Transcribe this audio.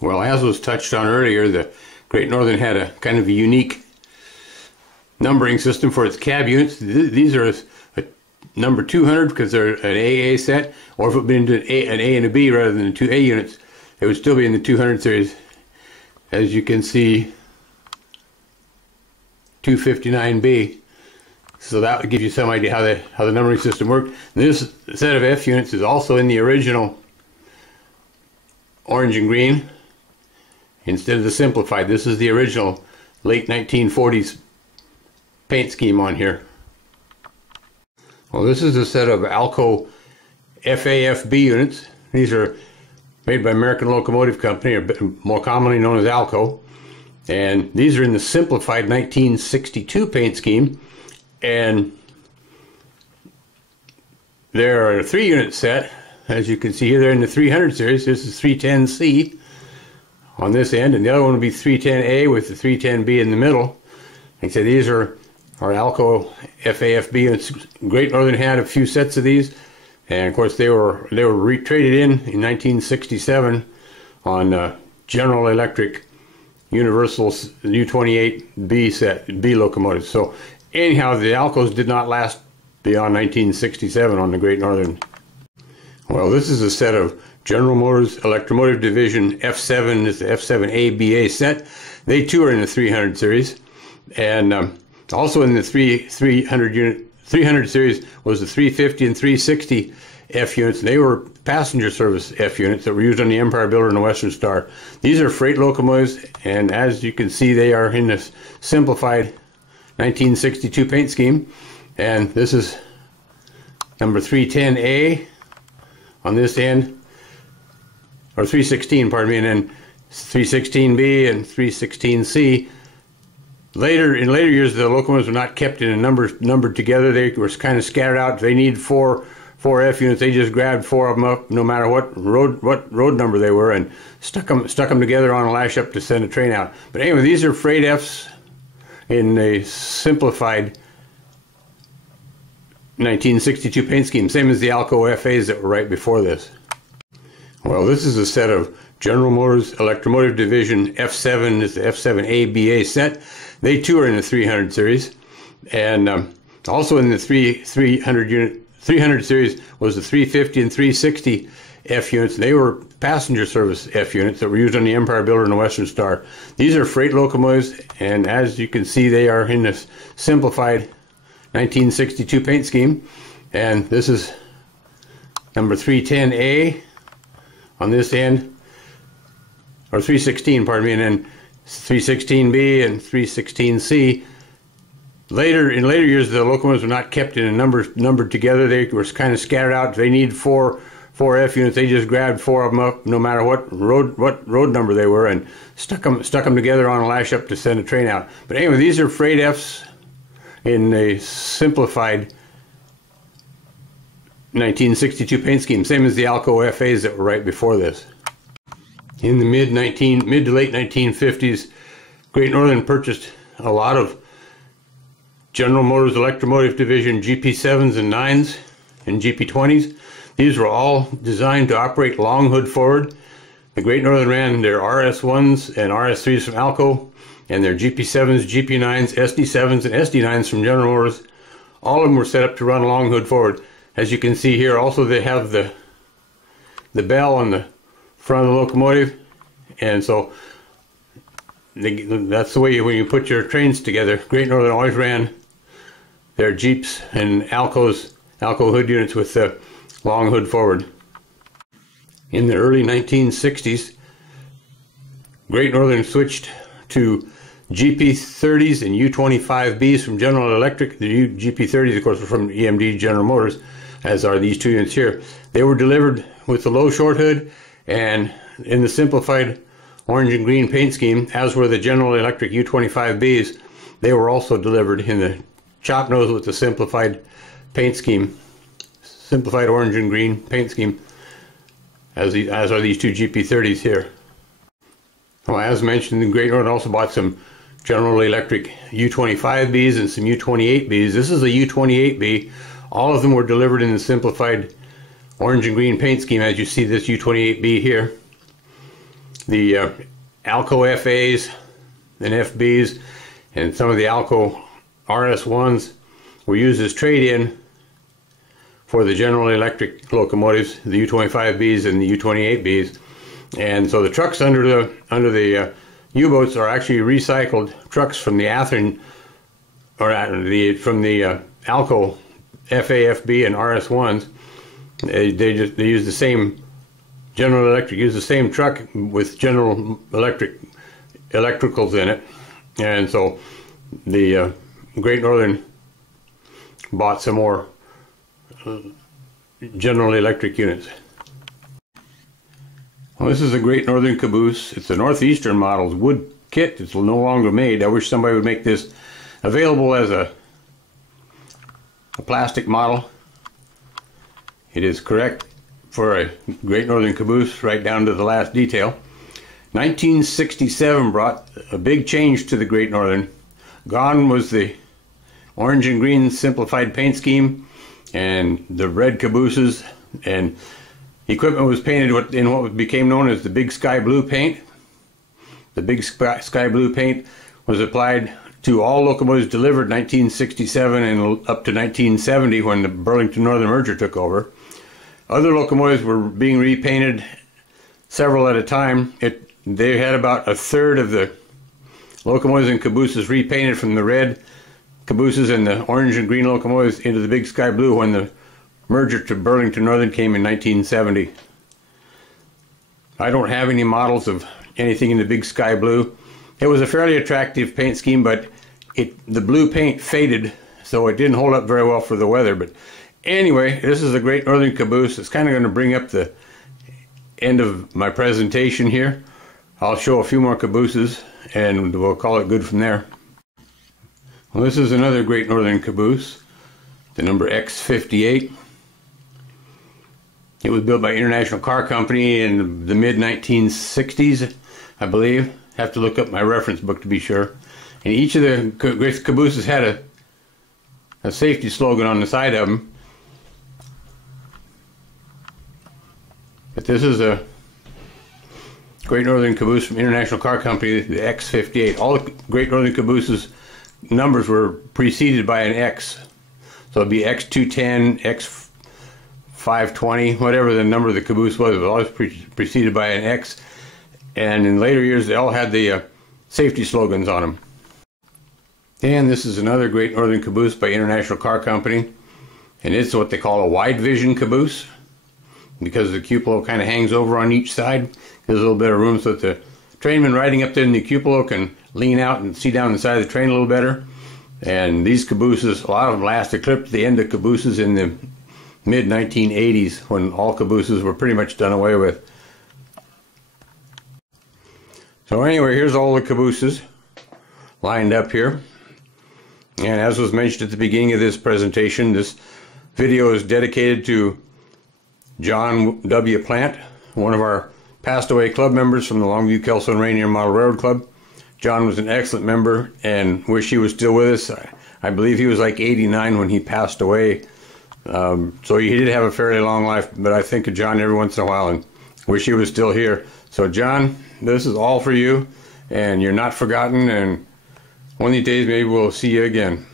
Well, as was touched on earlier, the Great Northern had a kind of a unique numbering system for its cab units. These are a number 200 because they're an AA set, or if it had been an A and a B rather than 2A units, it would still be in the 200 series. As you can see, 259B. So that would give you some idea how the numbering system worked. This set of F units is also in the original orange and green instead of the simplified. This is the original late 1940s paint scheme on here. Well, this is a set of Alco FAFB units. These are made by American Locomotive Company, or more commonly known as Alco. And these are in the simplified 1962 paint scheme. And they're a 3-unit set. As you can see here, they're in the 300 series. This is 310C on this end, and the other one will be 310A with the 310B in the middle. Like I said, these are our Alco FAFB units. Great Northern had a few sets of these, and of course they were traded in 1967 on General Electric Universal U28B set B locomotives. So anyhow, the Alcos did not last beyond 1967 on the Great Northern. Well, this is a set of General Motors Electromotive Division F7, is the F7ABA set. They too are in the 300 series, and also in the 300 series was the 350 and 360 F units. They were passenger service F units that were used on the Empire Builder and the Western Star. These are freight locomotives, and as you can see, they are in this simplified 1962 paint scheme. And this is number 310A on this end, or 316, pardon me, and then 316B and 316C. In later years, the locomotives were not kept in a numbered together. They were kind of scattered out. They need four F units. They just grabbed 4 of them up, no matter what road number they were, and stuck them together on a lash up to send a train out. But anyway, these are freight Fs in a simplified 1962 paint scheme, same as the Alco FAs that were right before this. Well, this is a set of General Motors Electromotive Division F7, is the F7ABA set. They too are in the 300 series, and also in the 300 series was the 350 and 360 F units. They were passenger service F units that were used on the Empire Builder and the Western Star. These are freight locomotives, and as you can see, they are in this simplified 1962 paint scheme. And this is number 310A on this end, or 316, pardon me, and then 316B and 316C. In later years, the locomotives were not kept in a numbered together. They were kind of scattered out. They need four F units. They just grabbed 4 of them up, no matter what road number they were, and stuck them together on a lash up to send a train out. But anyway, these are freight Fs in a simplified 1962 paint scheme, same as the Alco FAs that were right before this. In the mid to late 1950s, Great Northern purchased a lot of General Motors Electromotive Division GP7s and 9s and GP20s. These were all designed to operate long hood forward. The Great Northern ran their RS1s and RS3s from Alco, and their GP7s, GP9s, SD7s, and SD9s from General Motors. All of them were set up to run long hood forward. As you can see here, also they have the bell on the front of the locomotive, and so that's the way when you put your trains together. Great Northern always ran their Jeeps and Alco hood units with the long hood forward. In the early 1960s, Great Northern switched to GP30s and U25Bs from General Electric. The GP30s, of course, were from EMD General Motors, as are these 2 units here. They were delivered with the low short hood and in the simplified orange and green paint scheme, as were the General Electric U25Bs. They were also delivered in the chop nose with the simplified paint scheme, simplified orange and green paint scheme, as are these 2 GP30s here. Well, as mentioned, the Great Northern also bought some General Electric U25Bs and some U28Bs. This is a U28B. All of them were delivered in the simplified orange and green paint scheme, as you see this U28B here. The Alco FAs and FBs and some of the Alco RS1s were used as trade-in for the General Electric locomotives, the U-25Bs and the U-28Bs. And so the trucks under the U-boats are actually recycled trucks from the Athearn, or from the Alco FA, FB, and RS1s. They use the same, General Electric used the same truck with General Electric electricals in it, and so the Great Northern bought some more General Electric units. Well, this is a Great Northern Caboose. It's a Northeastern model's wood kit. It's no longer made. I wish somebody would make this available as a plastic model. It is correct for a Great Northern Caboose right down to the last detail. 1967 brought a big change to the Great Northern. Gone was the orange and green simplified paint scheme and the red cabooses, and equipment was painted in what became known as the big sky blue paint. The big sky blue paint was applied to all locomotives delivered 1967 and up to 1970 when the Burlington Northern merger took over. Other locomotives were being repainted, several at a time. They had about a third of the locomotives and cabooses repainted from the red cabooses and the orange and green locomotives into the big sky blue when the merger to Burlington Northern came in 1970. I don't have any models of anything in the big sky blue. It was a fairly attractive paint scheme, but the blue paint faded, so it didn't hold up very well for the weather. But anyway, this is a Great Northern Caboose. It's kind of going to bring up the end of my presentation here. I'll show a few more cabooses and we'll call it good from there. Well, this is another Great Northern Caboose, the number X58. It was built by International Car Company in the mid-1960s, I believe. Have to look up my reference book to be sure. And each of the cabooses had a safety slogan on the side of them. But this is a Great Northern Caboose from International Car Company, the X58. All the Great Northern Cabooses numbers were preceded by an X. So it'd be X210, X520, whatever the number of the caboose was. It was always preceded by an X. And in later years, they all had the safety slogans on them. And this is another Great Northern Caboose by International Car Company. And it's what they call a wide vision caboose, because the cupola kind of hangs over on each side. There's a little bit of room so that the trainman riding up there in the cupola can lean out and see down the side of the train a little better. And these cabooses, a lot of them last a clip to the end of cabooses in the mid-1980s when all cabooses were pretty much done away with. So anyway, here's all the cabooses lined up here. And as was mentioned at the beginning of this presentation, this video is dedicated to John W. Plant, one of our passed away club members from the Longview, Kelso, and Rainier Model Railroad Club. John was an excellent member and wish he was still with us. I believe he was like 89 when he passed away. So he did have a fairly long life, but I think of John every once in a while and wish he was still here. So John, this is all for you, and you're not forgotten, and one of these days maybe we'll see you again.